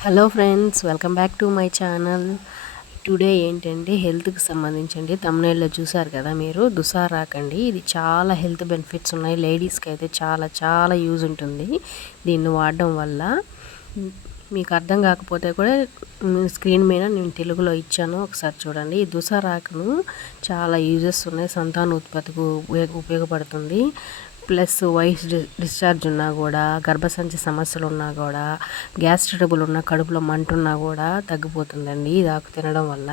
Hello friends welcome back to my channel. Today ఏంటంటే హెల్త్కి సంబంధించండి. తమిళలో చూసారు కదా మీరు? దుసార్ రాకండి ఇది చాలా హెల్త్ బెనిఫిట్స్ ఉన్నాయి. లేడీస్కి అయితే చాలా చాలా యూజ్ ఉంటుంది. దీన్ని వాడడం వల్ల మీకు అర్థం కాకపోతే కూడా స్క్రీన్ మీద నేను తెలుగులో ఇచ్చాను. ఒకసారి చూడండి. ఈ దుసారాకును చాలా యూజెస్ ఉన్నాయి. సంతానోత్పత్తికి ఉపయోగ ఉపయోగపడుతుంది ప్లస్ వైస్ డిశ్చార్జ్ ఉన్నా కూడా గర్భసంచి సమస్యలు ఉన్నా కూడా గ్యాస్ ట్రబుల్ ఉన్న కడుపులో మంట ఉన్నా కూడా తగ్గిపోతుందండి. ఇది ఆకు తినడం వల్ల.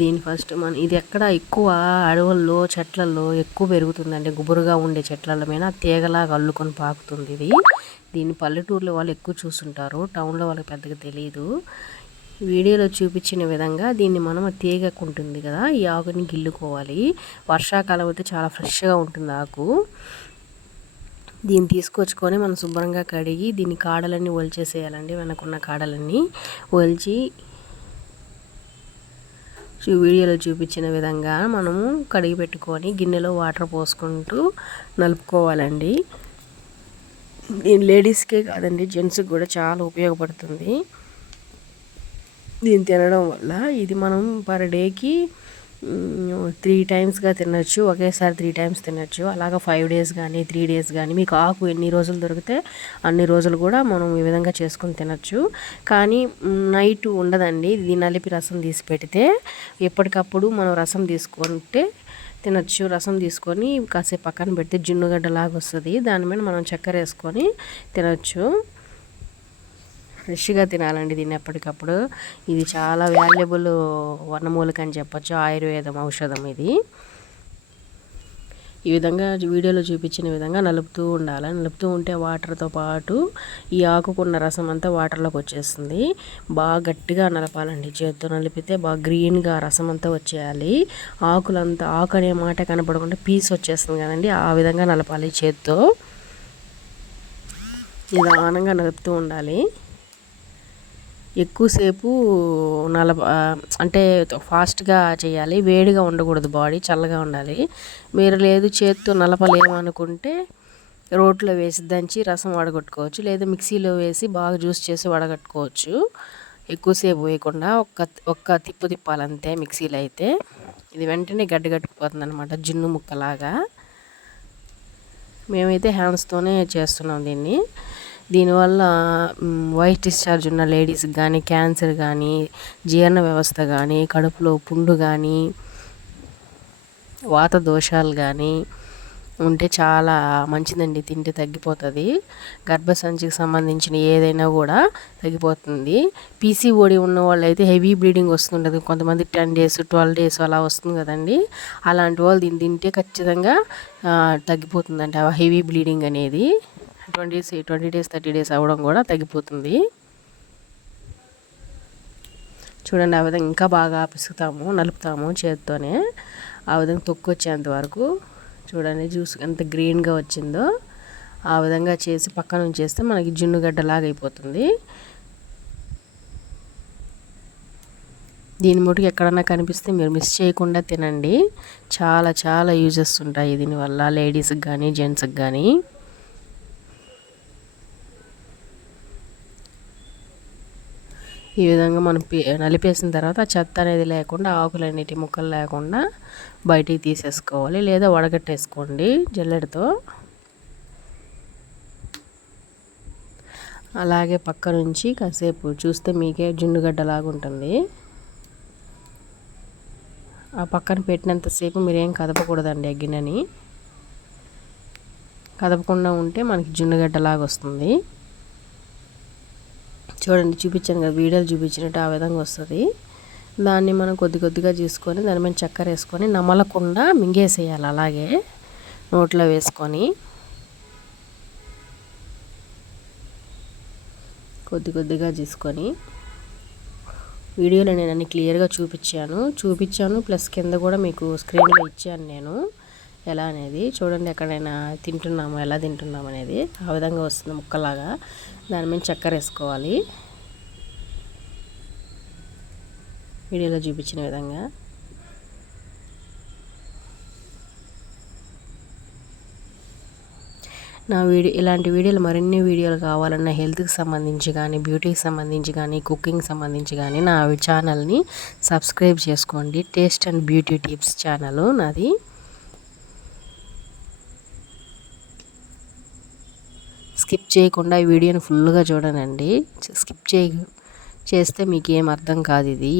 దీని ఫస్ట్ మన ఇది ఎక్కడ ఎక్కువ అడవుల్లో చెట్లలో ఎక్కువ పెరుగుతుందండి. గుబురుగా ఉండే చెట్ల మీద తీగలాగా అల్లుకొని పాకుతుంది ఇది. దీన్ని పల్లెటూరులో వాళ్ళు ఎక్కువ చూస్తుంటారు. టౌన్లో వాళ్ళకి పెద్దగా తెలియదు వీడియోలో చూపించిన విధంగా దీన్ని మనం తీగకుంటుంది కదా ఈ ఆకుని గిల్లుకోవాలి. వర్షాకాలం అయితే చాలా ఫ్రెష్గా ఉంటుంది ఆకు. దీన్ని తీసుకొచ్చుకొని మనం శుభ్రంగా కడిగి దీని కాడలన్నీ ఒలిచేసేయాలండి వెనకున్న కాడలన్నీ. ఒలిచి వీడియోలో చూపించిన విధంగా మనము కడిగి పెట్టుకొని గిన్నెలో వాటర్ పోసుకుంటూ నలుపుకోవాలండి. దీని లేడీస్కే కాదండి జెంట్స్కి కూడా చాలా ఉపయోగపడుతుంది. దీన్ని తినడం వల్ల ఇది మనం పర్ డేకి త్రీ టైమ్స్గా తినచ్చు ఒకేసారి త్రీ టైమ్స్ తినచ్చు. అలాగ ఫైవ్ డేస్ కానీ త్రీ డేస్ కానీ మీకు ఆకు ఎన్ని రోజులు దొరికితే అన్ని రోజులు కూడా మనం ఈ విధంగా చేసుకొని తినచ్చు. కానీ నైట్ ఉండదండి ఇది నలిపి రసం తీసి పెడితే ఎప్పటికప్పుడు మనం రసం తీసుకుంటే తినచ్చు. రసం తీసుకొని కాసేపు పక్కన పెడితే జున్నుగడ్డలాగా వస్తుంది దాని మీద మనం చక్కెర వేసుకొని తినచ్చు. ఫ్రెష్గా తినాలండి దీన్ని ఎప్పటికప్పుడు ఇది చాలా వాల్యుబుల్ వనమూలిక అని చెప్పచ్చు. ఆయుర్వేదం ఔషధం ఇది. ఈ విధంగా వీడియోలో చూపించిన విధంగా నలుపుతూ ఉండాలి. నలుపుతూ ఉంటే వాటర్తో పాటు ఈ ఆకుకున్న రసం అంతా వాటర్లోకి వచ్చేస్తుంది. బాగా గట్టిగా నలపాలండి. చేత్తో నలిపితే బాగా గ్రీన్గా రసం అంతా వచ్చేయాలి. ఆకులంతా ఆకు అనే మాట కనపడకుండా పీస్ వచ్చేస్తుంది కదండి. ఆ విధంగా నలపాలి చేత్తో. నిదానంగా నలుపుతూ ఉండాలి. ఎక్కువసేపు నల అంటే ఫాస్ట్గా చేయాలి వేడిగా ఉండకూడదు బాడీ చల్లగా ఉండాలి. మీరు లేదు చేత్తో నలపలేమనుకుంటే రోట్లో వేసి దంచి రసం వడగొట్టుకోవచ్చు లేదా మిక్సీలో వేసి బాగా జ్యూస్ చేసి వడగట్టుకోవచ్చు. ఎక్కువసేపు వేయకుండా ఒక్క ఒక్క తిప్పు తిప్పాలంతే మిక్సీలో అయితే. ఇది వెంటనే గడ్డ కట్టుకుపోతుంది అనమాట జున్ను ముక్కలాగా. మేమైతే హ్యాండ్స్తోనే చేస్తున్నాం దీన్ని. దీనివల్ల వైట్ డిశ్చార్జ్ ఉన్న లేడీస్కి కానీ క్యాన్సర్ కానీ జీర్ణ వ్యవస్థ కానీ కడుపులో పుండు కానీ వాత దోషాలు కానీ ఉంటే చాలా మంచిదండి. తింటే తగ్గిపోతుంది. గర్భసంచికి సంబంధించిన ఏదైనా కూడా తగ్గిపోతుంది. పీసీఓడి ఉన్న వాళ్ళైతే అయితే హెవీ బ్లీడింగ్ వస్తుంటుంది. కొంతమంది టెన్ డేస్ ట్వెల్వ్ డేస్ అలా వస్తుంది కదండి. అలాంటి వాళ్ళు దీన్ని తింటే ఖచ్చితంగా తగ్గిపోతుందంటే. హెవీ బ్లీడింగ్ అనేది. Twenty twenty days thirty days అవ్వడం కూడా తగ్గిపోతుంది. చూడండి ఆ విధంగా ఇంకా బాగా పిసుకుతాము నలుపుతాము చేతితోనే. ఆ విధంగా తొక్కు వచ్చేంత వరకు చూడండి జ్యూస్ ఎంత గ్రీన్గా వచ్చిందో ఆ విధంగా చేసి పక్కన ఉంచేస్తే మనకి జున్నుగడ్డలాగా అయిపోతుంది. దీని ముట్టుకు ఎక్కడన్నా కనిపిస్తే మీరు మిస్ చేయకుండా తినండి. చాలా చాలా యూజెస్ ఉంటాయి దీనివల్ల లేడీస్కి కానీ జెంట్స్కి కానీ ఈ విధంగా మనం నలిపేసిన తర్వాత చెత్త అనేది లేకుండా ఆకులన్నిటి ముక్కలు లేకుండా బయటికి తీసేసుకోవాలి. లేదా వడగట్టేసుకోండి జల్లెడతో. అలాగే పక్క నుంచి కాసేపు చూస్తే మీకే జున్నుగడ్డలాగా ఉంటుంది. ఆ పక్కన పెట్టినంతసేపు మీరేం కదపకూడదండి ఆ గిన్నెని. కదపకుండా ఉంటే మనకి జున్నుగడ్డలాగా వస్తుంది. చూడండి చూపించాను కదా వీడియోలు చూపించినట్టు ఆ విధంగా వస్తుంది. దాన్ని మనం కొద్ది కొద్దిగా చూసుకొని దాని మీద చక్కెర వేసుకొని నమలకుండా మింగేసేయాలి అలాగే నోట్లో వేసుకొని. కొద్ది కొద్దిగా తీసుకొని వీడియోలో నేను అన్ని క్లియర్గా చూపించాను. చూపించాను ప్లస్ కింద కూడా మీకు స్క్రీన్లో ఇచ్చాను నేను. ఎలా అనేది చూడండి ఎక్కడైనా తింటున్నాము ఎలా తింటున్నాము అనేది ఆ విధంగా వస్తుంది ముక్కలాగా. దాని మీద చక్కెర వేసుకోవాలి. వీడియోలో చూపించిన విధంగా. నా వీడియో ఇలాంటి వీడియోలు మరిన్ని వీడియోలు కావాలన్నా హెల్త్కి సంబంధించి కానీ బ్యూటీకి సంబంధించి కానీ కుకింగ్ సంబంధించి కానీ నా ఛానల్ని సబ్స్క్రైబ్ చేసుకోండి. Taste and beauty tips channel నాది. స్కిప్ చేయకుండా ఈ వీడియోని ఫుల్గా చూడనండి స్కిప్ చేయ చేస్తే మీకు ఏం అర్థం కాదు ఇది.